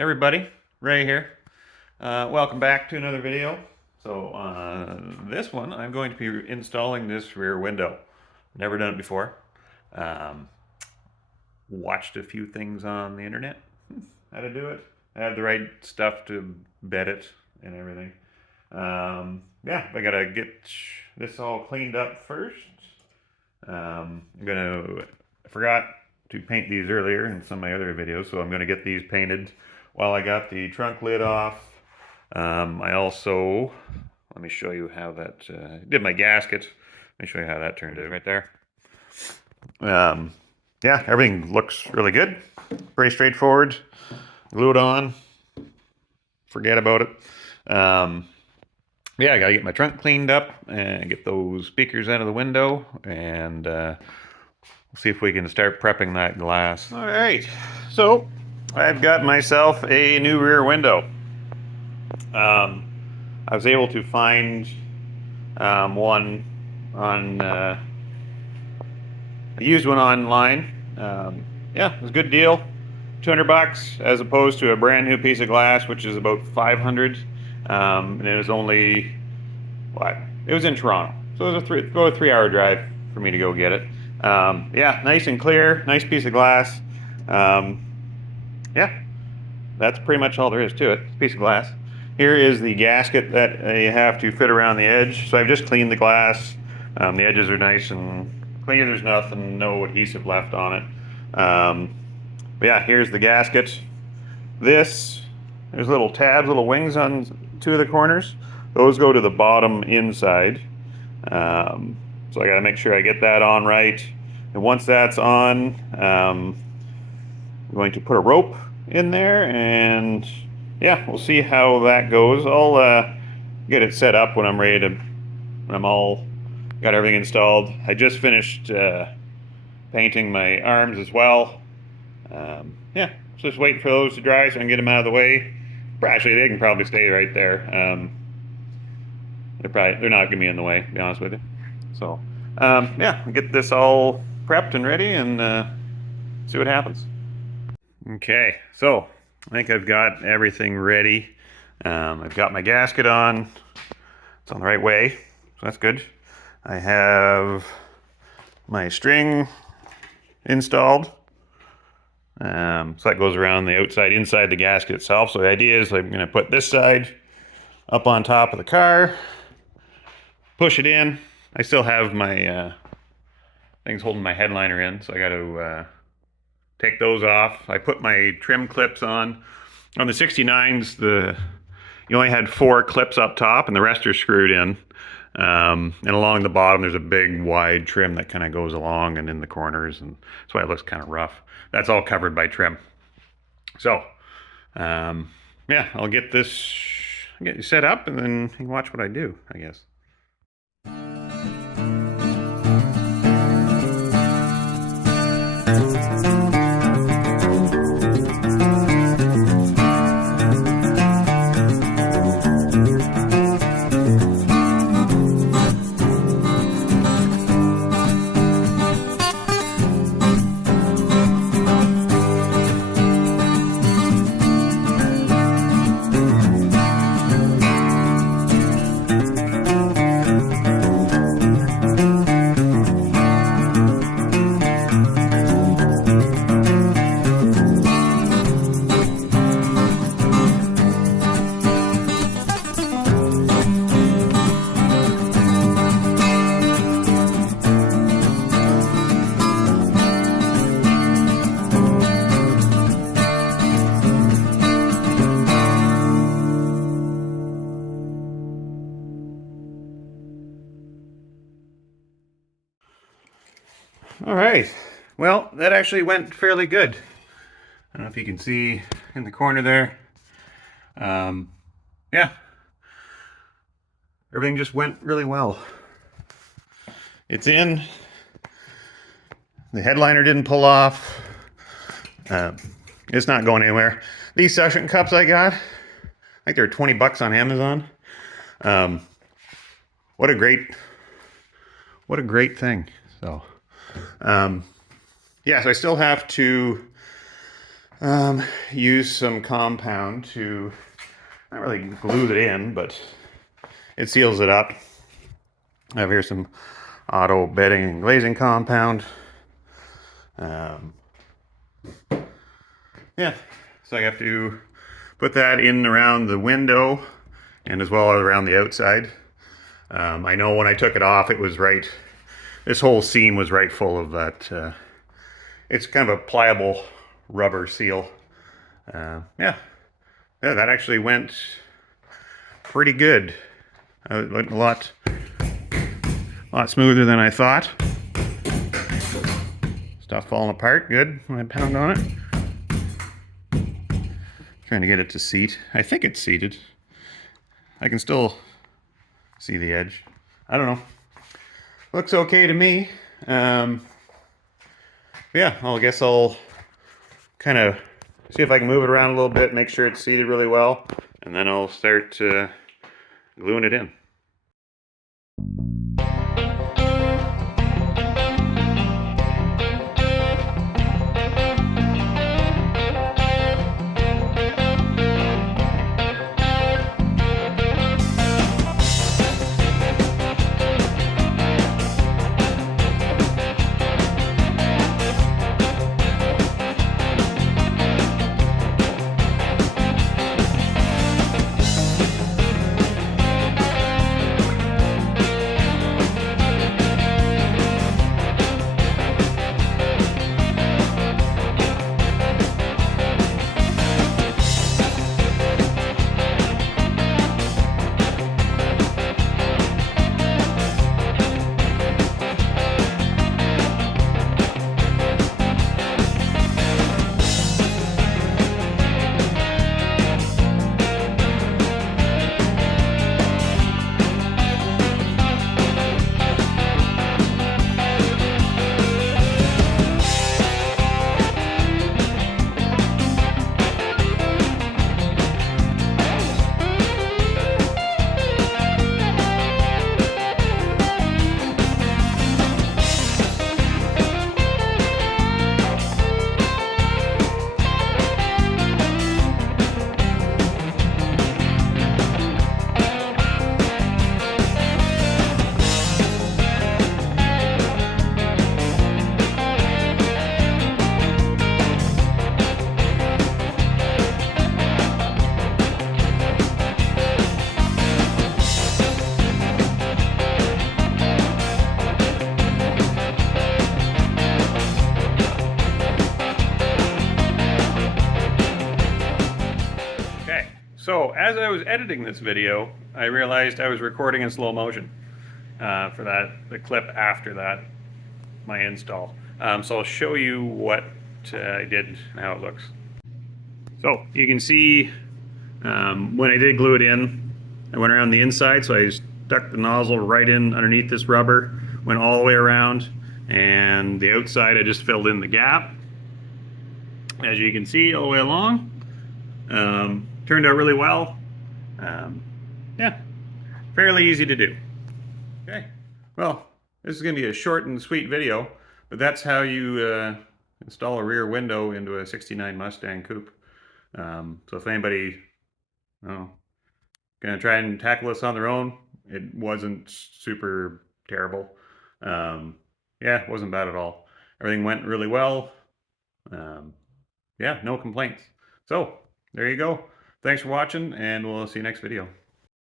Everybody, Ray here. Welcome back to another video. So this one I'm going to be installing this rear window. Never done it before. Um, Watched a few things on the internet how to do it. I have the right stuff to bed it and everything. Yeah, I gotta get this all cleaned up first. I forgot to paint these earlier in some of my other videos, so I'm gonna get these painted while I got the trunk lid off. I also, let me show you how that, did my gasket. Let me show you how that turned out right there. Yeah, everything looks really good. Pretty straightforward. Glue it on. Forget about it. Yeah, I gotta get my trunk cleaned up and get those speakers out of the window, and we'll see if we can start prepping that glass. All right, so I've got myself a new rear window. I was able to find one on I used one online. Yeah, it was a good deal. $200 as opposed to a brand new piece of glass, which is about 500. And it was only what? It was in Toronto, so it was about a 3-hour drive for me to go get it. Yeah, nice and clear, nice piece of glass. Yeah, that's pretty much all there is to it. It's a piece of glass. Here is the gasket that you have to fit around the edge. So I've just cleaned the glass. The edges are nice and clean. There's nothing, no adhesive left on it. But yeah, here's the gasket. There's little tabs, little wings on 2 of the corners. Those go to the bottom inside. So I gotta make sure I get that on right. And once that's on, I'm going to put a rope in there, and yeah, we'll see how that goes. I'll get it set up when I'm ready to, when I'm all got everything installed. I just finished painting my arms as well. Yeah, just waiting for those to dry so I can get them out of the way. Actually, they can probably stay right there. They're not gonna be in the way, to be honest with you. So yeah, I'll get this all prepped and ready and see what happens. Okay, so I think I've got everything ready. I've got my gasket on. It's on the right way, so that's good. I have my string installed. So that goes around the outside, inside the gasket itself. So the idea is I'm going to put this side up on top of the car, push it in. I still have my things holding my headliner in, so I got to take those off. I put my trim clips on. On the 69s, you only had 4 clips up top, and the rest are screwed in. And along the bottom, there's a big wide trim that kind of goes along and in the corners, and that's why it looks kind of rough. That's all covered by trim. So, yeah, I'll get you set up, and then you can watch what I do, I guess. All right, well, that actually went fairly good. I don't know if you can see in the corner there. Yeah, everything just went really well. It's in. The headliner didn't pull off. It's not going anywhere. These suction cups I got, I think they're $20 on Amazon. What a great thing. So, yeah, so I still have to Use some compound to not really glue it in, but it seals it up. I have here some auto bedding and glazing compound. Yeah, so I have to put that in around the window and as well as around the outside. I know when I took it off, it was right, this whole seam was right full of that. It's kind of a pliable rubber seal. Yeah, that actually went pretty good. It went a lot smoother than I thought. Stuff falling apart, good when I pound on it. Trying to get it to seat. I think it's seated. I can still see the edge. I don't know. Looks okay to me. Yeah, I guess I'll kind of see if I can move it around a little bit, make sure it's seated really well, and then I'll start gluing it in. So as I was editing this video, I realized I was recording in slow motion for the clip after that, my install. So I'll show you what I did and how it looks. So you can see when I did glue it in, I went around the inside, so I stuck the nozzle right in underneath this rubber, went all the way around, and the outside I just filled in the gap. As you can see all the way along. Turned out really well. Yeah, fairly easy to do. Okay, well, this is going to be a short and sweet video, but that's how you install a rear window into a '69 Mustang coupe. So if anybody, going to try and tackle this on their own, it wasn't super terrible. Yeah, it wasn't bad at all. Everything went really well. Yeah, no complaints. So there you go. Thanks for watching, and we'll see you next video.